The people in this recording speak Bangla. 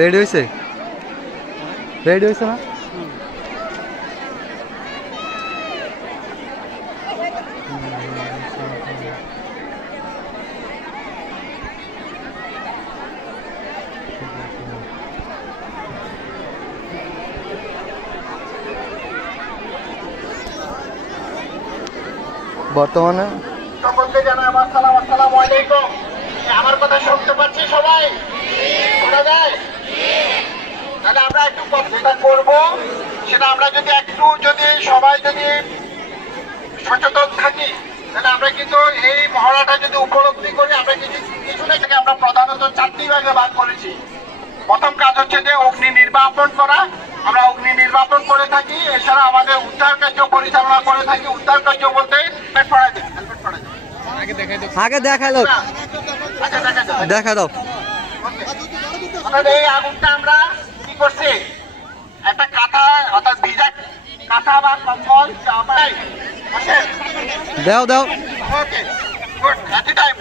রেডি হয়েছে? রেডি হয়েছে না? বর্তমানে সকলকে জানাই আমার সালাম, আসসালামু আলাইকুম। আমার কথা শুনতে পাচ্ছি সবাই? শোনা যায়? তাহলে আমরা একটু যেটা করবো সেটা আমরা যদি সবাই সচেতন থাকি, তাহলে আমরা কিন্তু এই মহড়াটা যদি উপলব্ধি করি, আমরা কিছু না থেকে আমরা প্রধানত 4টি ভাগে ভাগ করেছি। প্রথম কাজ হচ্ছে যে অগ্নি নির্বাপন করা। আমরা অগ্নি নির্বাপন করে থাকি, এছাড়া আমাদের উদ্ধার কার্য পরিচালনা করে থাকি। উদ্ধার কার্য বলতে আগে দেখালো, দেখা দাও। এই আগুনটা আমরা কি করছি, একটা কাঁথা অর্থাৎ ভিজা কাঁথা বা কম্বল দাও দাও। ওকে গুড, এট টাইম